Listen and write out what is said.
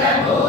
Amen.